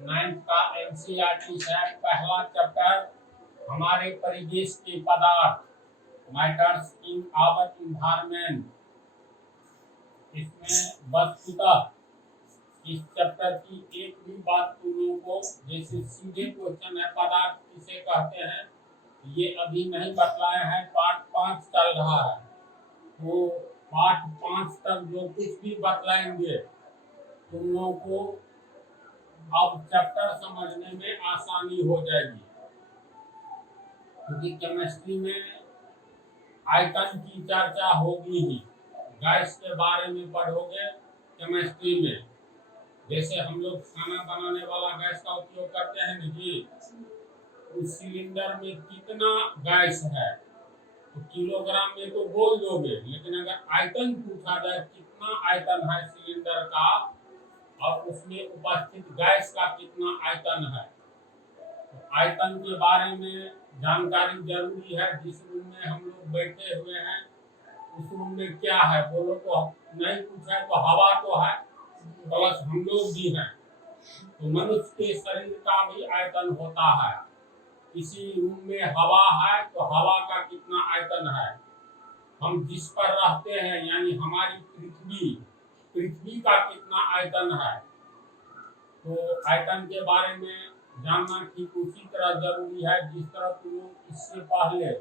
Ninth का NCERT है। पहला चैप्टर हमारे परिवेश के पदार्थ, मैटर्स इन आवर इन्वायरमेंट। इसमें वस्तुतः इस चैप्टर की एक भी बात तुम लोगों को, जैसे सीधे क्वेश्चन है पदार्थ किसे कहते हैं, ये अभी नहीं बतलाया है। पार्ट 5 चल रहा है, तो पार्ट 5 तक जो कुछ भी बतलाएंगे तुम लोगों को अब चैप्टर समझने में आसानी हो जाएगी। क्योंकि केमिस्ट्री में आयतन की चर्चा होगी ही। गैस के बारे में पढ़ोगे केमिस्ट्री में। जैसे हम लोग खाना बनाने वाला गैस का उपयोग करते हैं ना जी, उस सिलेंडर में कितना गैस है तो किलोग्राम में तो बोल दोगे, लेकिन अगर आयतन पूछा जाए कितना आयतन है सिलेंडर का और उसमें उपस्थित गैस का कितना आयतन है, तो आयतन के बारे में जानकारी जरूरी है। जिस रूम में हम लोग बैठे हुए हैं उस रूम में क्या है बोलो, तो नहीं पूछा है तो हवा तो है, प्लस हम लोग भी हैं, तो मनुष्य के शरीर का भी आयतन होता है। किसी रूम में हवा है तो हवा का कितना आयतन है। हम जिस पर रहते हैं यानी हमारी पृथ्वी का कितना आयतन है, तो आयतन के बारे में जानना ठीक उसी तरह जरूरी है जिस तरह तुम लोग इससे पहले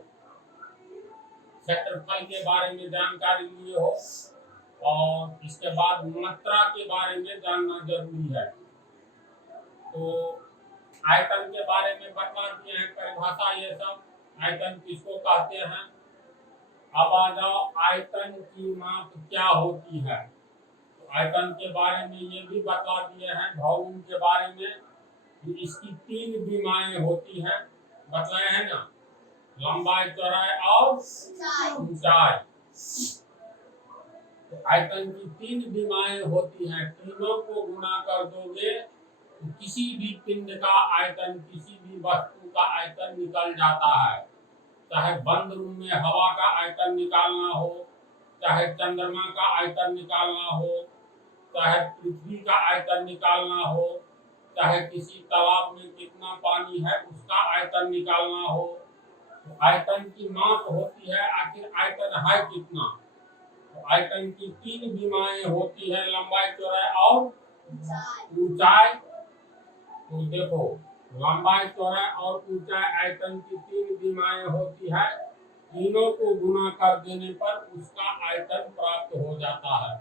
क्षेत्रफल के बारे में जानकारी लिए हो और इसके बाद मात्रा के बारे में जानना जरूरी है। तो आयतन के बारे में बता दिए हैं परिभाषा, ये सब आयतन किसको कहते हैं। अब आ जाओ आयतन की माप क्या होती है। तो आयतन के बारे में ये भी बता दिए हैं। वॉल्यूम के बारे में इसकी 3 विमाएं होती हैं, बतलाए हैं ना, लंबाई, चौड़ाई और ऊंचाई। तो आयतन की 3 विमाएं होती हैं, तीनों को गुणा कर दोगे तो किसी भी पिंड का आयतन, किसी भी वस्तु का आयतन निकल जाता है। चाहे बंद रूम में हवा का आयतन निकालना हो, चाहे चंद्रमा का आयतन निकालना हो, चाहे पृथ्वी का आयतन निकालना हो, चाहे किसी तालाब में कितना पानी है उसका आयतन निकालना हो, तो आयतन की माप होती है आखिर आयतन है कितना। तो आयतन की 3 विमाएं होती है, लंबाई, चौड़ाई और ऊंचाई। तो देखो लंबाई, चौड़ाई और ऊंचाई आयतन की 3 विमाएं होती है। तीनों को गुणा कर देने पर उसका आयतन प्राप्त हो जाता है।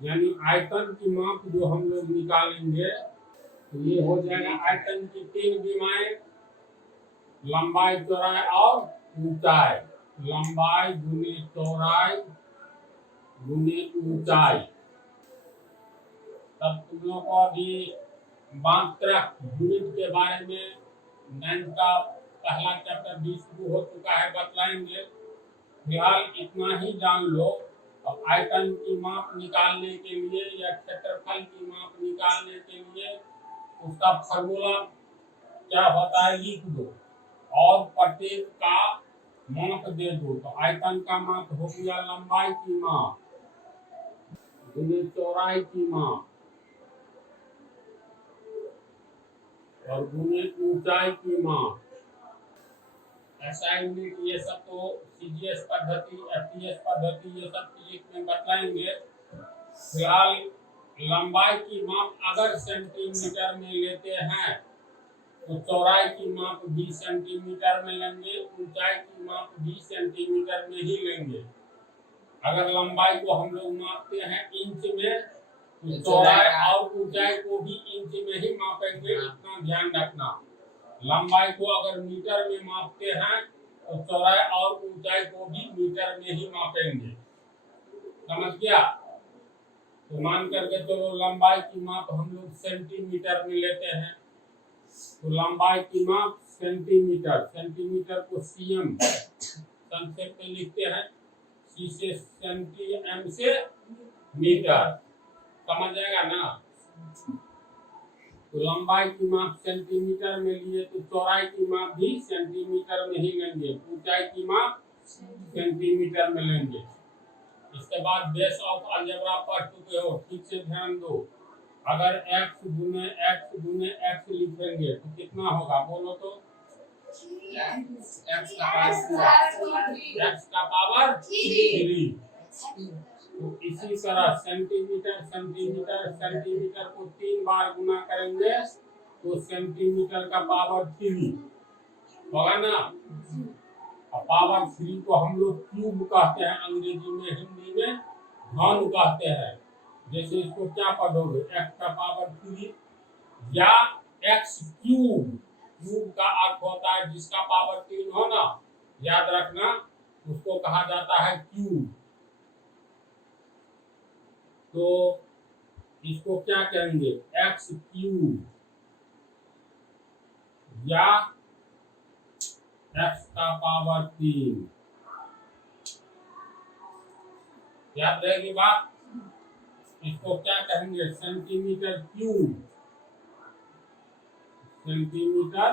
यानी आयतन की माप जो हम लोग निकालेंगे तो ये हो जाएगा आयतन की 3 विमाएं, लंबाई, चौड़ाई और ऊंचाई। लंबाई गुने चौड़ाई गुने ऊंचाई। तब तुम लोग को अभी मात्रक यूनिट के बारे में 9th का पहला चैप्टर भी शुरू हो चुका है, बतलाएंगे। फिलहाल इतना ही जान लो। अब आयतन की माप निकालने के लिए या क्षेत्रफल की माप निकालने के लिए उसका फॉर्मूला क्या होता है लिख दो और प्रत्येक का माप दे दो। तो आयतन का माप हो गया लंबाई की माप गुने चौड़ाई की माप और गुने ऊंचाई की माप। ऐसा यूनिट ये सब तो सीजीएस पद्धति, एफटीएस पद्धति ये सब फिजिक्स में बतलाएंगे। फिलहाल लंबाई की माप अगर सेंटीमीटर में लेते हैं तो चौड़ाई की माप भी सेंटीमीटर में लेंगे, ऊंचाई की माप भी सेंटीमीटर में ही लेंगे। अगर लंबाई को हम लोग मापते हैं इंच में तो चौड़ाई और ऊंचाई को भी इंच में ही मापेंगे, इतना ध्यान रखना। लंबाई को अगर मीटर में मापते हैं तो चौड़ाई और ऊंचाई को भी मीटर में ही मापेंगे, समझ गया। तो मान करके चलो लंबाई की माप हम लोग सेंटीमीटर में लेते हैं, तो लंबाई की माप सेंटीमीटर, सेंटीमीटर को सीएम संक्षेप में लिखते हैं, सी से सेंटी, एम से मीटर, समझ जाएगा ना। तो लंबाई की माप सेंटीमीटर में लिए तो चौड़ाई की माप भी सेंटीमीटर में ही लेंगे, ऊंचाई की माप सेंटीमीटर में लेंगे। इसके बाद बेस ऑफ अलजेब्रा पढ़ चुके हो, ठीक से ध्यान दो। अगर x गुने x लिखेंगे तो कितना होगा, बोलो तो। x का पावर 3। तो इसी तरह सेंटीमीटर को 3 बार गुना करेंगे तो सेंटीमीटर का पावर 3 होगा ना। पावर 3 को हम लोग क्यूब कहते हैं अंग्रेजी में, हिंदी में घन कहते हैं। जैसे इसको क्या पढ़ोगे, x का पावर 3 या x क्यूब। क्यूब का अर्थ होता है जिसका पावर 3 हो ना, याद रखना, उसको कहा जाता है क्यूब। तो इसको क्या कहेंगे, x क्यूब या x का पावर 3। याद रहेगी बात। इसको क्या कहेंगे, सेंटीमीटर क्यूब। सेंटीमीटर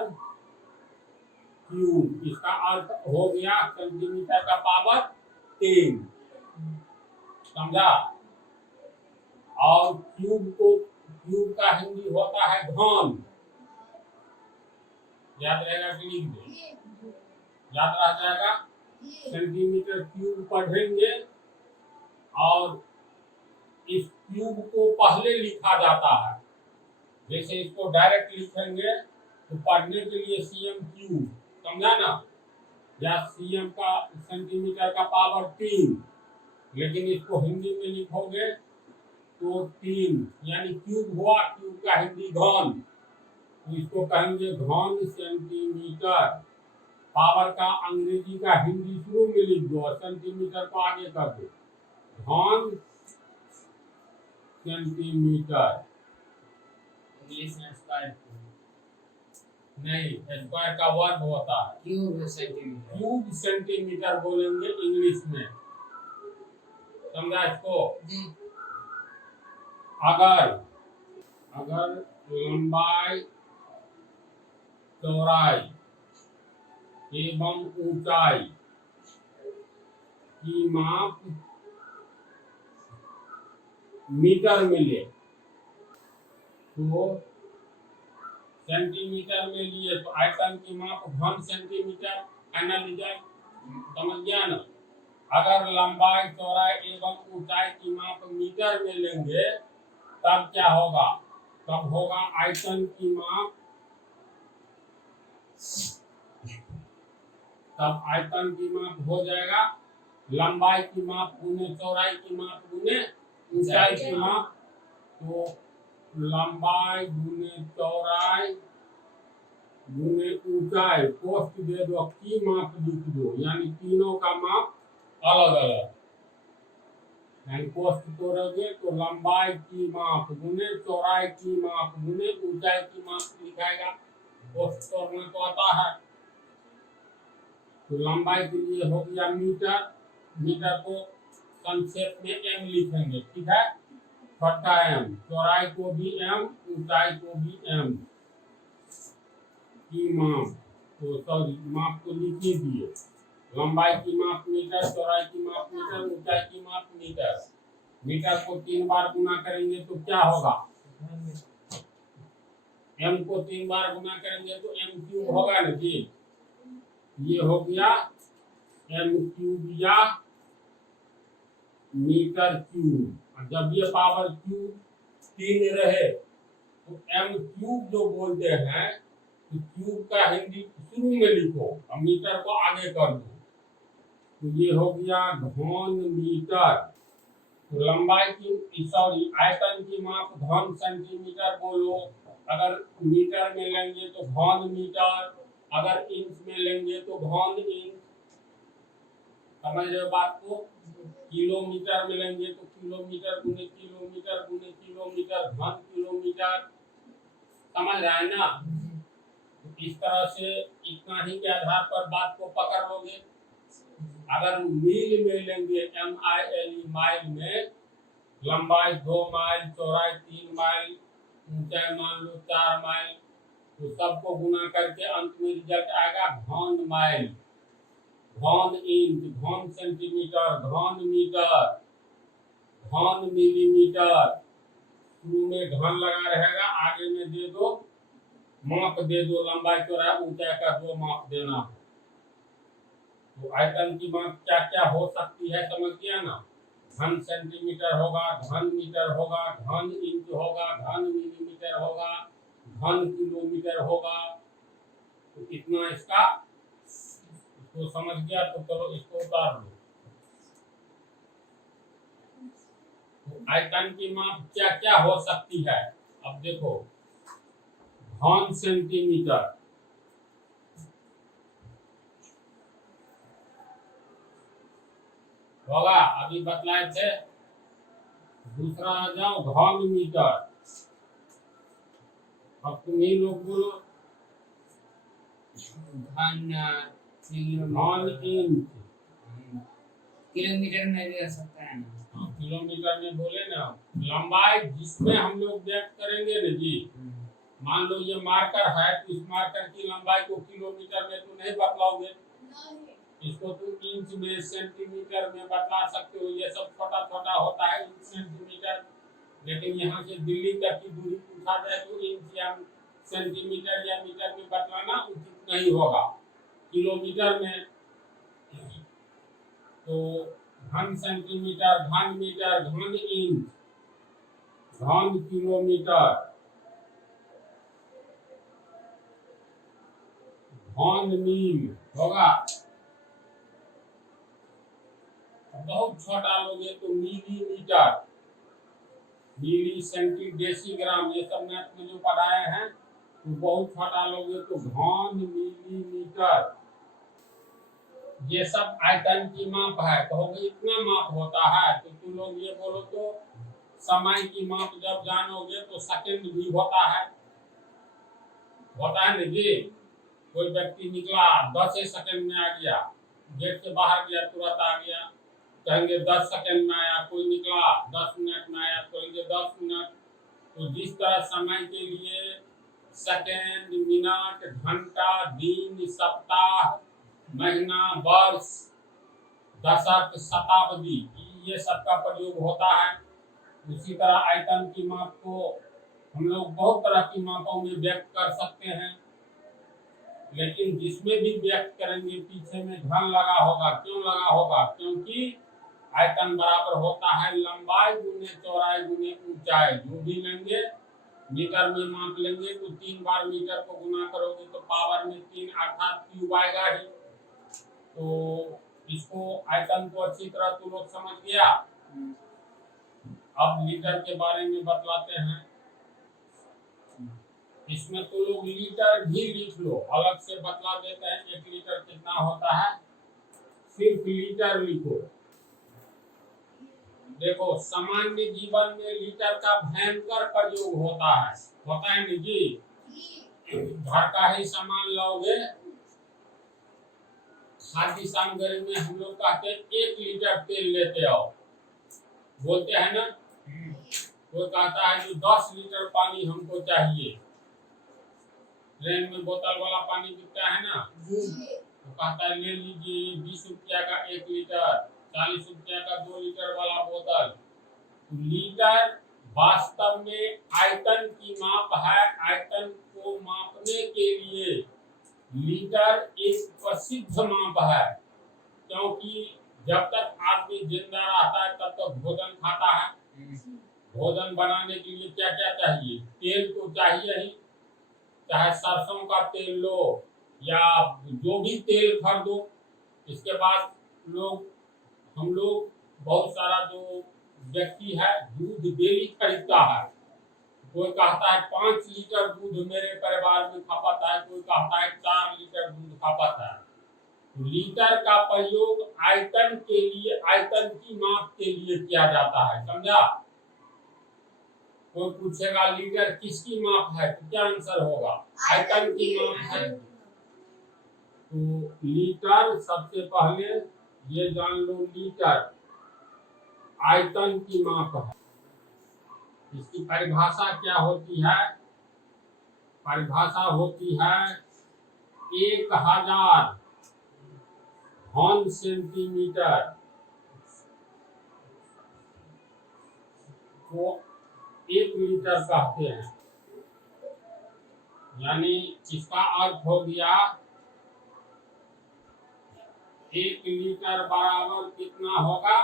क्यूब, इसका अर्थ हो गया सेंटीमीटर का पावर 3। समझा। और क्यूब का हिंदी होता है घन। याद रहेगा कि लिख दे, याद रह जाएगा। सेंटीमीटर क्यूब पढ़ेंगे और इस क्यूब को पहले लिखा जाता है। जैसे इसको डायरेक्ट लिखेंगे तो पढ़ने के लिए cm क्यूब, समझा ना, या cm का सेंटीमीटर का पावर 3। लेकिन इसको हिंदी में लिखोगे तो 3 यानी क्यूब हुआ, क्यूब का हिंदी घन, तो इसको कहेंगे घन सेंटीमीटर। पावर का अंग्रेजी का हिंदी शुरू में लिख दो और सेंटीमीटर को आगे कर दो, घन सेंटीमीटर। इंग्लिश में स्क्वायर नहीं, स्क्वायर का वर्ब होता है क्यूब सेंटीमीटर। क्यूब सेंटीमीटर बोलेंगे इंग्लिश में, समझा इसको। जी। अगर लंबाई, चौड़ाई एवं ऊंचाई की माप मीटर में ले, तो सेंटीमीटर में लिए तो आयतन की माप घन सेंटीमीटर है ना, लीजिए, समझ गया ना। अगर लंबाई, चौड़ाई एवं ऊंचाई की माप मीटर में लेंगे तब क्या होगा, तब होगा आयतन की माप, तब आयतन की माप हो जाएगा लंबाई की माप गुने चौड़ाई की माप गुने ऊंचाई की माप। तो लंबाई गुने चौड़ाई गुने ऊंचाई, पोस्ट दे दो, की माप लिख दो, यानी तीनों का माप अलग अलग। यानी पोस्ट तोड़ोगे तो लंबाई की माप गुने चौड़ाई की माप गुने ऊंचाई की माप लिखाएगा। पोस्ट तोड़ना तो आता है। तो लंबाई के लिए हो गया मीटर, मीटर को संक्षेप में m लिखेंगे, ठीक है, छोटा m, चौड़ाई को भी m, ऊंचाई को भी m की माप। तो सॉरी, माप को लिख ही दिए, लंबाई की माप मीटर, चौड़ाई की माप मीटर, ऊंचाई की माप मीटर। मीटर को 3 बार गुना करेंगे तो क्या होगा, m को 3 बार गुना करेंगे तो m क्यूब होगा ना जी। ये हो गया m क्यूब या मीटर क्यूब। जब ये पावर क्यूब 3 रहे तो m क्यूब जो बोलते हैं, तो क्यूब का हिंदी शुरू में लिखो और मीटर को आगे कर दो। तो ये हो गया घन मीटर। तो लंबाई की, सॉरी, आयतन की माप घन सेंटीमीटर बोलो। अगर मीटर में लेंगे तो घन मीटर, अगर इंच में लेंगे तो घन इंच। समझ रहे हो बात को। किलोमीटर में लेंगे तो किलोमीटर गुने किलोमीटर गुने किलोमीटर, घन किलोमीटर। समझ रहा है ना। इस तरह से इतना ही के आधार पर बात को पकड़ लोगे। अगर मील में लेंगे, MILE, माइल में, लंबाई 2 माइल, चौड़ाई 3 माइल, ऊंचाई मान लो 4 माइल, तो सबको गुना करके अंत में रिजल्ट आएगा घन माइल, घन इंच, घन सेंटीमीटर, घन मीटर, घन मिलीमीटर। शुरू में घन लगा रहेगा, आगे में दे दो, माप दे दो, लंबाई चौड़ाई ऊंचाई का दो माप देना। तो आयतन की माप क्या क्या हो सकती है समझ गया ना। घन सेंटीमीटर होगा, घन मीटर होगा, घन इंच होगा, घन मिलीमीटर होगा, घन किलोमीटर होगा। तो इतना इसका, इसको समझ गया तो चलो इसको उतार लो। तो आयतन की माप क्या क्या हो सकती है, अब देखो। घन सेंटीमीटर, होगा, अभी बतलाए थे। दूसरा आ जाओ घन मीटर, अब तुम ही लोग बोलो। घन घन इंच, किलोमीटर में भी हो सकता है ना। किलोमीटर में बोले ना। लंबाई जिसमें हम लोग व्यक्त करेंगे ना जी, मान लो ये मार्कर है, तो इस मार्कर की लंबाई को किलोमीटर में तो नहीं बतलाओगे, इसको तुम इंच में सेंटीमीटर में बतला सकते हो। ये सब छोटा छोटा होता है, इंच सेंटीमीटर। लेकिन यहाँ से दिल्ली तक की दूरी पूछा जाए तो इंच या सेंटीमीटर या मीटर में बतलाना उचित नहीं होगा, किलोमीटर में। तो घन सेंटीमीटर, घन मीटर, घन इंच, घन किलोमीटर, घन मील होगा। बहुत छोटा लोगे तो मिलीमीटर, मिली सेंटी डेसीग्राम, ये सब मैथ में जो पढ़ाए हैं। तो बहुत छोटा लोगे तो घन मिलीमीटर। ये सब आयतन की माप है। कहोगे इतना माप होता है, तो तुम लोग ये बोलो तो समय की माप जब जानोगे तो सेकंड भी होता है ना जी। कोई व्यक्ति निकला 10 सेकंड में आ गया, गेट से बाहर गया तुरंत आ गया, कहेंगे 10 सेकंड में आया। कोई निकला 10 मिनट में आया, कहेंगे 10 मिनट। तो जिस तरह समय के लिए सेकंड, मिनट, घंटा, दिन, सप्ताह, महीना, वर्ष, दशक, शताब्दी, ये सब का प्रयोग होता है। उसी तरह आयतन की माप को हम लोग बहुत तरह की मापों में व्यक्त कर सकते हैं, लेकिन जिसमें भी व्यक्त करेंगे पीछे में धन लगा होगा। क्यों लगा होगा? क्योंकि आयतन बराबर होता है लंबाई गुने चौड़ाई गुने ऊंचाई। जो भी लेंगे मीटर में माप लेंगे तो 3 बार मीटर को गुना करोगे तो पावर में 3 अर्थात क्यूब आएगा ही। तो इसको आयतन को अच्छी तरह तुम लोग समझ गया। अब लीटर के बारे में बतलाते हैं। इसमें तो लोग लीटर भी लिख लो, अलग से बतला देते हैं 1 लीटर कितना होता है, सिर्फ लीटर लिखो। देखो सामान्य जीवन में लीटर का भयंकर प्रयोग होता है ना जी। घर का ही सामान लोगे, खाद्य सामग्री में हम लोग कहते हैं 1 लीटर तेल लेते आओ, बोलते हैं ना। कोई कहता है कि 10 लीटर पानी हमको चाहिए। ट्रेन में बोतल वाला पानी बिकता है ना, तो कहता है ले लीजिए 20 रुपया का 1 लीटर, 40 रुपया का 2 लीटर वाला बोतल। तो लीटर वास्तव में आयतन की माप है। आयतन को मापने के लिए लीटर एक प्रसिद्ध माप है, क्योंकि जब तक आदमी जिंदा रहता है तब तक भोजन खाता है। भोजन बनाने के लिए क्या क्या चाहिए? तेल तो चाहिए ही, चाहे सरसों का तेल लो या जो भी तेल खरीदो। इसके बाद हम लोग बहुत सारा जो व्यक्ति है दूध डेली खरीदता है। कोई कहता है 5 लीटर दूध मेरे परिवार में खपत है, कोई कहता है 4 लीटर दूध खपत है। लीटर का प्रयोग आयतन के लिए, आयतन की माप के लिए किया जाता है, समझा। कोई पूछेगा लीटर किसकी माप है तो क्या आंसर होगा? आयतन की माप है। तो लीटर सबसे पहले ये जान लो, लीटर आयतन की माप है। इसकी परिभाषा क्या होती है? परिभाषा होती है 1000 घन सेंटीमीटर को 1 लीटर कहते हैं। यानी इसका अर्थ हो गया 1 लीटर बराबर कितना होगा?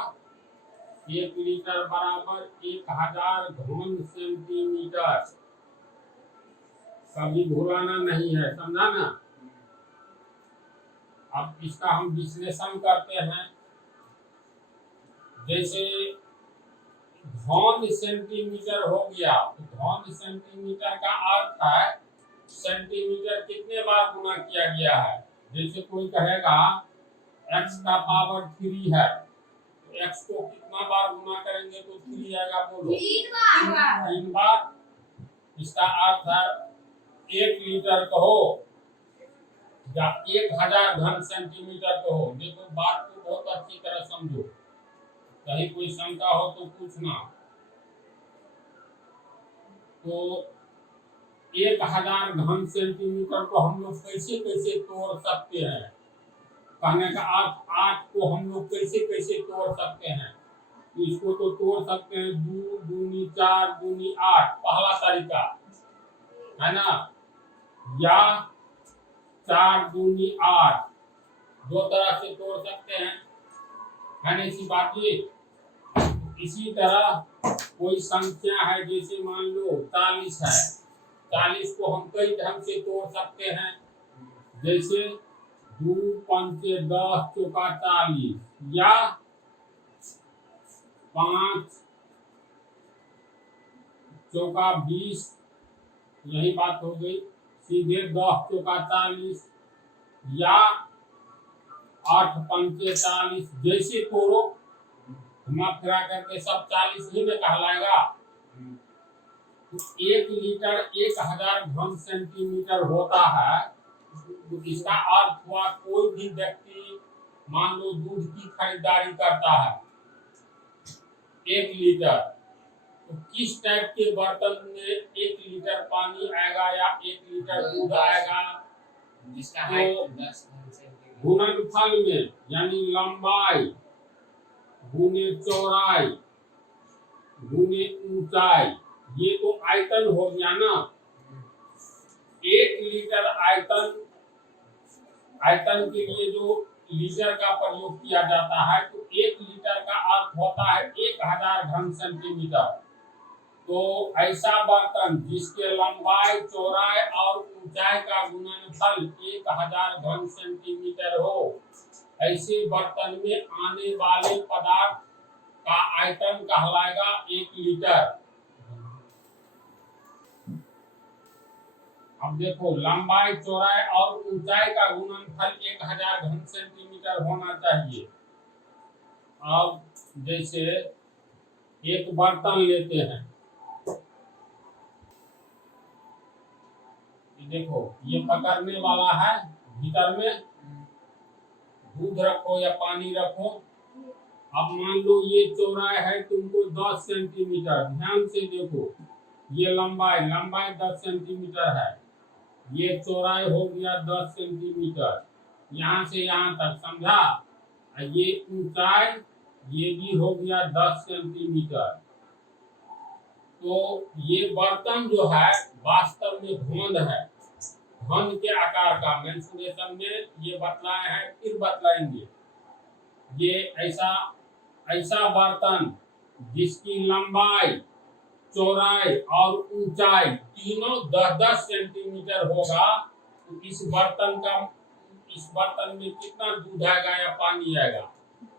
1 लीटर बराबर 1000 घन सेंटीमीटर। कभी भूलाना नहीं है, समझा ना। अब इसका हम विश्लेषण करते हैं। जैसे घन सेंटीमीटर हो गया, तो घन सेंटीमीटर का अर्थ है सेंटीमीटर कितने बार गुना किया गया है। जैसे कोई कहेगा x का पावर 3 है, तो x को कितना बार गुना करेंगे तो 3 आएगा? बोलो। 3 बार। इसका अर्थ है 1 लीटर कहो या 1000 घन सेंटीमीटर कहो। देखो बात को बहुत अच्छी तरह समझो, कहीं कोई शंका हो तो पूछना। तो 1000 घन सेंटीमीटर को हम लोग कैसे कैसे तोड़ सकते हैं? कहने का अर्थ 8 को हम लोग कैसे कैसे तोड़ सकते हैं? तो इसको तो तोड़ सकते हैं 2 दूनी 4 दूनी 8, पहला तरीका है ना, या 4 दूनी 8, दो तरह से तोड़ सकते हैं, है ना। इसी बात ये। इसी तरह कोई संख्या है, जैसे मान लो 40 है, 40 को हम कई ढंग से तोड़ सकते हैं। जैसे 2 पंचे 10 चौका 40, या 5 चौका 20, यही बात हो गई। सीधे 10 चौका 40 या 8 पंचे 40, जैसे तोड़ो घुमा फिरा करके सब 40 ही में कहलाएगा। तो 1 लीटर 1000 घन सेंटीमीटर होता है। तो इसका अर्थ हुआ कोई भी व्यक्ति मान लो दूध की खरीदारी करता है 1 लीटर, तो किस टाइप के बर्तन में 1 लीटर पानी आएगा या 1 लीटर दूध आएगा? जिसका तो 10 गुणनफल में, यानी लंबाई गुने चौड़ाई गुने ऊंचाई, ये तो आयतन हो गया ना। 1 लीटर आयतन के लिए जो लीटर का प्रयोग किया जाता है, तो 1 लीटर का अर्थ होता है 1000 घन सेंटीमीटर। तो ऐसा बर्तन जिसके लंबाई चौड़ाई और ऊंचाई का गुणनफल 1000 घन सेंटीमीटर हो, ऐसे बर्तन में आने वाले पदार्थ का आयतन कहलाएगा 1 लीटर। अब देखो, लंबाई चौड़ाई और ऊंचाई का गुणनफल 1000 घन सेंटीमीटर होना चाहिए। अब जैसे एक बर्तन लेते हैं, देखो ये पकड़ने वाला है, भीतर में दूध रखो या पानी रखो। अब मान लो ये चौड़ाई है तुमको 10 सेंटीमीटर, ध्यान से देखो, ये लंबाई 10 सेंटीमीटर है, ये चौड़ाई हो गया 10 सेंटीमीटर, यहाँ से यहाँ तक, समझा। ये ऊंचाई ये भी हो गया 10 सेंटीमीटर। तो ये बर्तन जो है वास्तव में घन है, घन के आकार का। मेंसुरेशन में ये बतलाए हैं, फिर बतलाएंगे। ये ऐसा बर्तन जिसकी लंबाई चौड़ाई और ऊंचाई तीनों 10-10 सेंटीमीटर होगा, तो इस बर्तन में कितना दूध आएगा या पानी आएगा?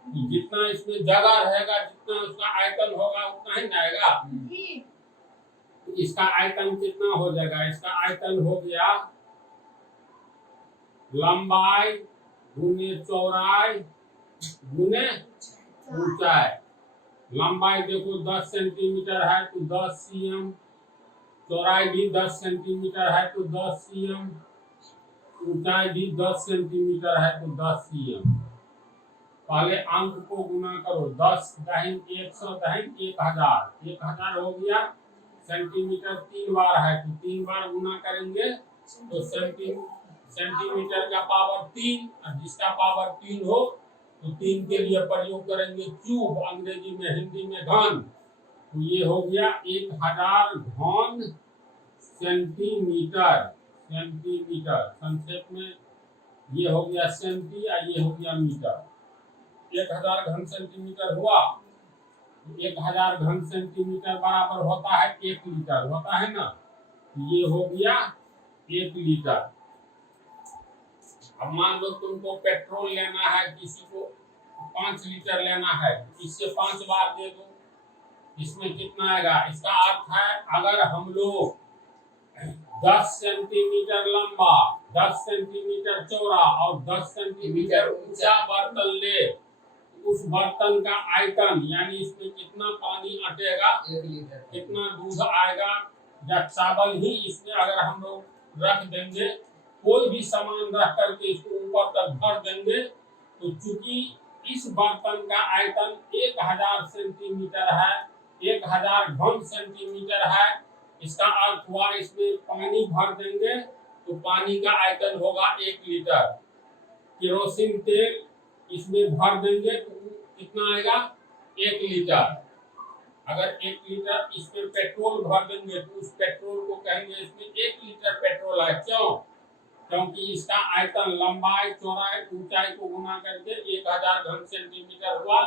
जितना इसमें जगह रहेगा, जितना उसका आयतन होगा, उतना ही ना आएगा। तो इसका आयतन कितना हो जाएगा? इसका आयतन हो गया लंबाई गुने चौड़ाई गुने ऊंचाई। लंबाई देखो 10 सेंटीमीटर है तो 10 cm, चौड़ाई भी 10 सेंटीमीटर है तो 10 cm, ऊंचाई भी 10 सेंटीमीटर है तो 10 cm। पहले अंक को गुना करो, 10 दाहिन 100 दाहिन 1000, 1000 हो गया। सेंटीमीटर 3 बार है तो 3 बार गुना करेंगे तो सेंटीमीटर का पावर 3, और जिसका पावर 3 हो तो 3 के लिए प्रयोग करेंगे क्यूब, अंग्रेजी में, हिंदी में घन। तो ये हो गया 1000 घन सेंटीमीटर। सेंटीमीटर संक्षेप में ये हो गया सेंटी और ये हो गया मीटर। 1000 घन सेंटीमीटर हुआ। 1000 घन सेंटीमीटर बराबर होता है 1 लीटर, होता है ना। ये हो गया 1 लीटर। अब मान लो तुमको पेट्रोल लेना है, किसी को 5 लीटर लेना है, इससे 5 बार दे दो, इसमें कितना आएगा। इसका अर्थ है अगर हम लोग 10 सेंटीमीटर लंबा, 10 सेंटीमीटर चौड़ा और 10 सेंटीमीटर ऊंचा बर्तन ले, उस बर्तन का आयतन यानी इसमें कितना पानी अटेगा, 1 लीटर, कितना दूध आएगा, या चावल ही इसमें अगर हम लोग रख देंगे, कोई भी सामान रख करके इसको ऊपर तक भर देंगे, तो चूंकि इस बर्तन का आयतन 1000 सेंटीमीटर है, 1000 घन सेंटीमीटर है, इसका अर्थ हुआ इसमें पानी भर देंगे तो पानी का आयतन होगा 1 लीटर। केरोसिन तेल इसमें भर देंगे तो कितना आएगा, 1 लीटर। अगर 1 लीटर इसमें पेट्रोल भर देंगे तो उस पेट्रोल को कहेंगे इसमें 1 लीटर पेट्रोल है। क्यों? क्योंकि इसका आयतन लंबाई, चौड़ाई, ऊंचाई को गुना करके 1000 घन सेंटीमीटर हुआ,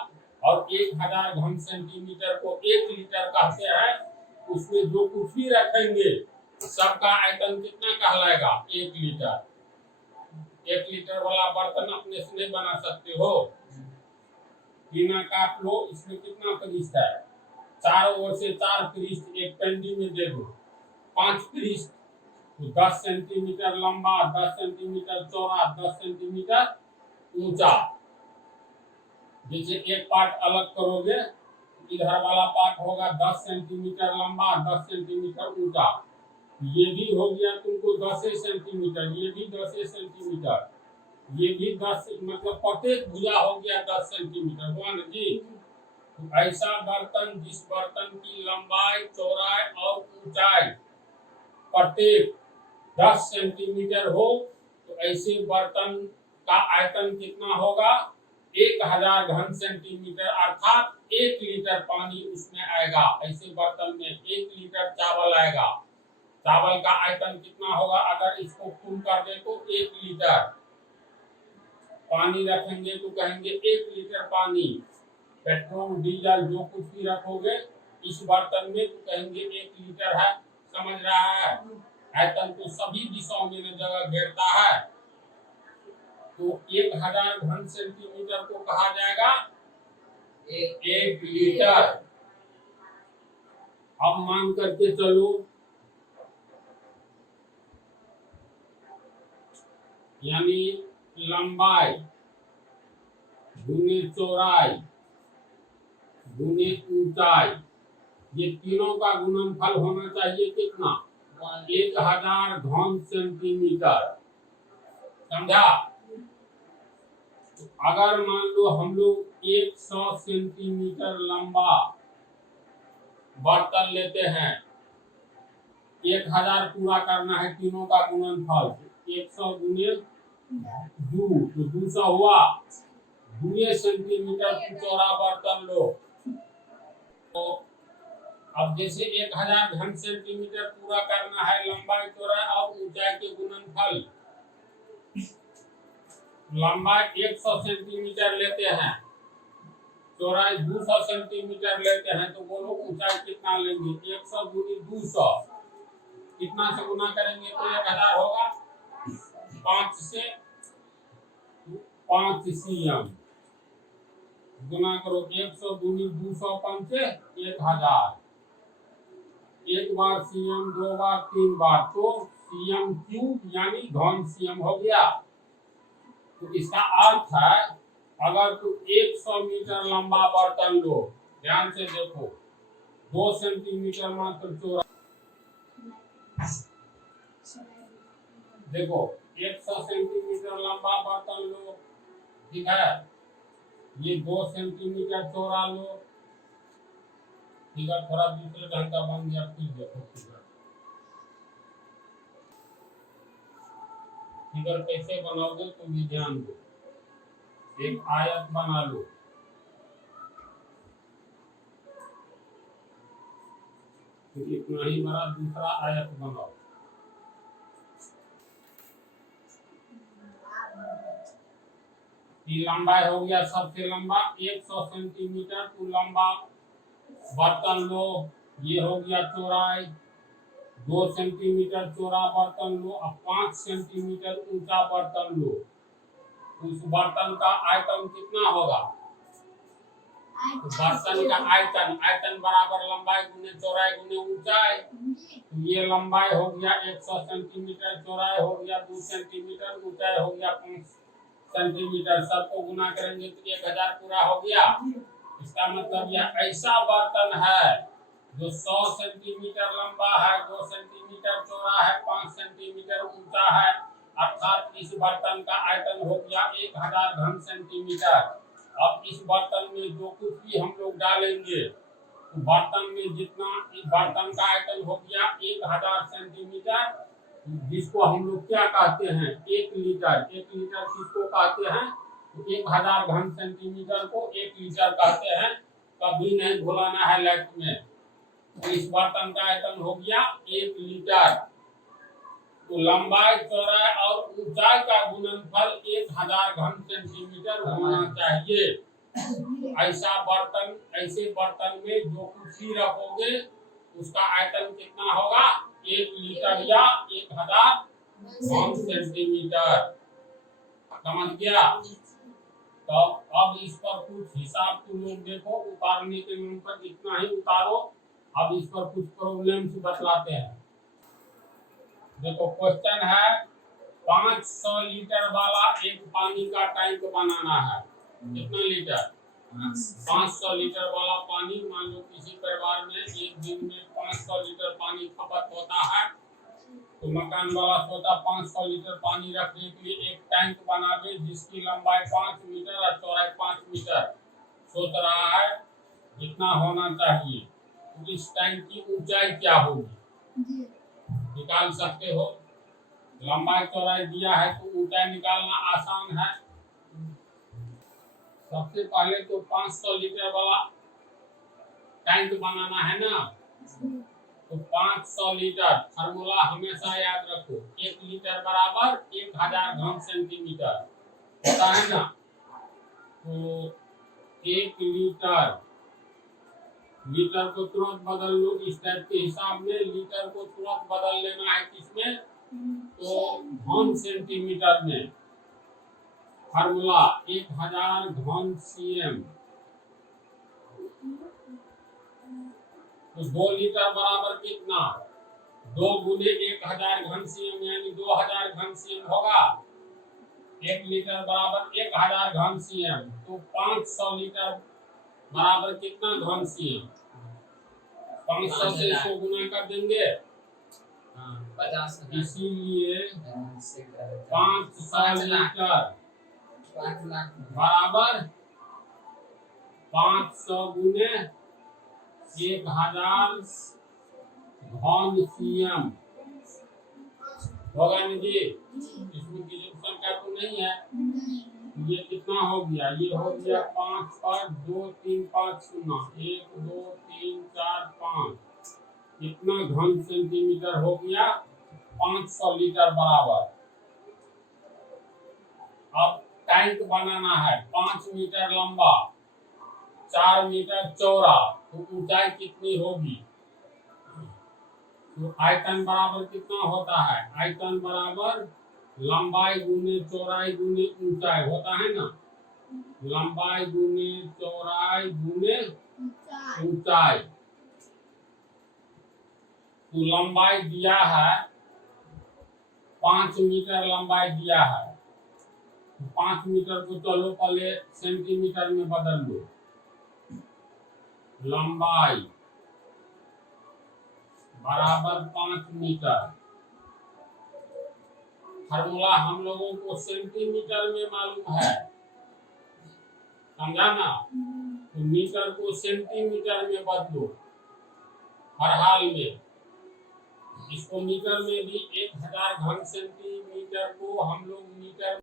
और 1000 घन सेंटीमीटर को 1 लीटर कहते हैं। उसमें जो कुछ भी रखेंगे सबका आयतन कितना कहलाएगा, 1 लीटर। 1 लीटर वाला बर्तन अपने से नहीं बना सकते हो, बिना काट लो। इसमें कितना पृष्ठ है, चारों ओर से 4 पृष्ठ एक पेंडी में दे दो, 5 पृष्ठ, तो 10 सेंटीमीटर लंबा, 10 सेंटीमीटर चौड़ा, 10 सेंटीमीटर ऊंचा। जैसे एक पार्ट अलग करोगे, इधर वाला पार्ट होगा 10 सेंटीमीटर लंबा, 10 सेंटीमीटर ऊंचा। ये भी हो गया तुमको 10 सेंटीमीटर, ये भी 10 सेंटीमीटर, ये भी 10, मतलब प्रत्येक भुजा हो गया 10 सेंटीमीटर, हुआ ना जी। तो ऐसा बर्तन, जिस बर्तन की लंबाई, चौड़ाई और ऊंचाई प्रत्येक 10 सेंटीमीटर हो, तो ऐसे बर्तन का आयतन कितना होगा, 1000 घन सेंटीमीटर, अर्थात 1 लीटर पानी उसमें आएगा। ऐसे बर्तन में 1 लीटर चावल आएगा। चावल का आयतन कितना होगा, अगर इसको फुल कर दे तो 1 लीटर। पानी रखेंगे तो कहेंगे 1 लीटर पानी। पेट्रोल, डीजल जो कुछ भी रखोगे इस बर्तन में तो कहेंगे 1 लीटर है। समझ रहा है? आयतन तो सभी दिशाओं में जगह घेरता है। तो 1000 घन सेंटीमीटर को कहा जाएगा 1 लीटर। अब मान करके चलो, यानी लंबाई गुने चौड़ाई गुने ऊंचाई, ये तीनों का गुणनफल होना चाहिए कितना, 1000 घन सेंटीमीटर। समझा? अगर मान लो हम लोग 100 सेंटीमीटर लंबा बर्तन लेते हैं, 1000 पूरा करना है तीनों का गुणनफल, 100 गुने 2 तो 200 हुआ। 2 सेंटीमीटर चौड़ा बर्तन लो, तो अब जैसे 1000 घन सेंटीमीटर पूरा करना है लंबाई, चौड़ाई और ऊंचाई के गुणनफल। लंबाई 100 सेंटीमीटर लेते हैं, चौड़ाई 200 सेंटीमीटर लेते हैं, तो बोलो ऊंचाई कितना लेंगे, 100 गुनी 200, कितना से गुना करेंगे तो 1000 होगा, 5 से 5 cm गुना करो, 100 गुनी 200 5 1000, एक बार cm, 2 बार, 3 बार, तो cm क्यूब यानी घन cm हो गया। तो इसका अर्थ है अगर तू 100 मीटर लंबा बर्तन लो, ध्यान से देखो, 2 सेंटीमीटर मात्र चौड़ा, देखो 100 सेंटीमीटर लंबा बर्तन लो, ठीक है, ये 2 सेंटीमीटर चौड़ा लो, ठीक है, थोड़ा दूसरे ढंग का बन गया, फिर देखो फिगर कैसे बनाओगे तुम भी ध्यान दो। एक आयत बना लो, फिर इतना ही बड़ा दूसरा आयत बनाओ। ये लंबाई हो गया सबसे लंबा 100 सेंटीमीटर। तो लंबा बर्तन लो, ये हो गया चौड़ाई 2 सेंटीमीटर चौड़ा बर्तन लो। अब 5 सेंटीमीटर ऊंचा बर्तन लो। उस बर्तन का आयतन कितना होगा? तो बर्तन का आयतन बराबर लंबाई गुने चौड़ाई गुने ऊंचाई। तो ये लंबाई हो गया 100 सेंटीमीटर, चौड़ाई हो गया 2 सेंटीमीटर, ऊंचाई हो गया 5 सेंटीमीटर। सबको गुना करेंगे तो 1000 पूरा हो गया। इसका मतलब यह ऐसा बर्तन है जो 100 सेंटीमीटर लंबा है, 2 सेंटीमीटर चौड़ा है, 5 सेंटीमीटर ऊंचा है। अर्थात इस बर्तन का आयतन हो गया 1000 घन सेंटीमीटर। अब इस बर्तन में जो कुछ भी हम लोग डालेंगे तो बर्तन में जितना, इस बर्तन का आयतन हो गया 1000 सेंटीमीटर, जिसको हम लोग क्या कहते हैं? 1 लीटर। 1 लीटर किसको कहते हैं? तो 1000 घन सेंटीमीटर को 1 लीटर कहते हैं। कभी नहीं भुलाना है लाइफ में। तो इस बर्तन का आयतन हो गया 1 लीटर। तो लंबाई चौड़ाई और ऊंचाई का गुणनफल 1000 घन सेंटीमीटर होना चाहिए। ऐसा बर्तन, ऐसे बर्तन में जो कुछ भी रखोगे उसका आयतन कितना होगा? 1 लीटर या 1000 घन सेंटीमीटर। समझ गया? तो अब इस पर कुछ हिसाब तुम लोग देखो, उतारने के नाम पर इतना ही उतारो। अब इस पर कुछ प्रॉब्लम्स बतलाते हैं। देखो क्वेश्चन है 500 लीटर वाला एक पानी का टैंक बनाना है। कितना लीटर? 500 लीटर वाला पानी। मान लो किसी परिवार में एक दिन में 500 लीटर पानी खपत होता है, तो मकान वाला सोचा 500 लीटर पानी रखने के लिए एक टैंक बना दे जिसकी लंबाई 5 मीटर और चौड़ाई 5 मीटर। सोच रहा है इतना होना चाहिए। तो इस टैंक की ऊंचाई क्या होगी? निकाल सकते हो। लंबाई चौड़ाई दिया है तो ऊंचाई निकालना आसान है। सबसे पहले तो 500 लीटर वाला टैंक बनाना है ना, तो 500 लीटर फार्मूला हमेशा याद रखो। 1 लीटर बराबर 1000 घन सेंटीमीटर होता है ना। तो 1 लीटर, लीटर को तुरंत बदल लो इस टाइप के हिसाब में। लीटर को तुरंत बदल लेना है किसमें? तो घन सेंटीमीटर में। फार्मूला 1000 घन cm। तो 2 लीटर बराबर कितना? 2 गुने 1000 घन cm यानी 2000 घन cm होगा। 1 लीटर बराबर 1000 घन cm। तो 500 लीटर बराबर कितना घन cm? 500 से इसको गुना कर देंगे। 50। इसीलिए 500 लीटर बराबर 500 गुने 1000 घन cm होगा ना जी? इसमें किसी संख्या तो नहीं है। ये कितना हो गया? ये हो गया 5 पर 2 3 5 0 1 2 3 4 5। इतना घन सेंटीमीटर हो गया 500 लीटर बराबर। अब टैंक बनाना है 5 मीटर लंबा, 4 मीटर चौड़ा। तो ऊंचाई कितनी होगी? तो आयतन बराबर कितना होता है? आयतन बराबर लंबाई गुने चौड़ाई गुने ऊंचाई होता है ना। लंबाई गुने चौड़ाई गुने ऊंचाई। तो लंबाई दिया है 5 मीटर लंबाई दिया है। 5 मीटर को चलो पहले सेंटीमीटर में बदल लो। लंबाई बराबर 5 मीटर। फार्मूला हम लोगों को सेंटीमीटर में मालूम है, समझा ना। तो मीटर को सेंटीमीटर में बदलो हर हाल में। इसको मीटर में भी 1000 घन सेंटीमीटर को हम लोग मीटर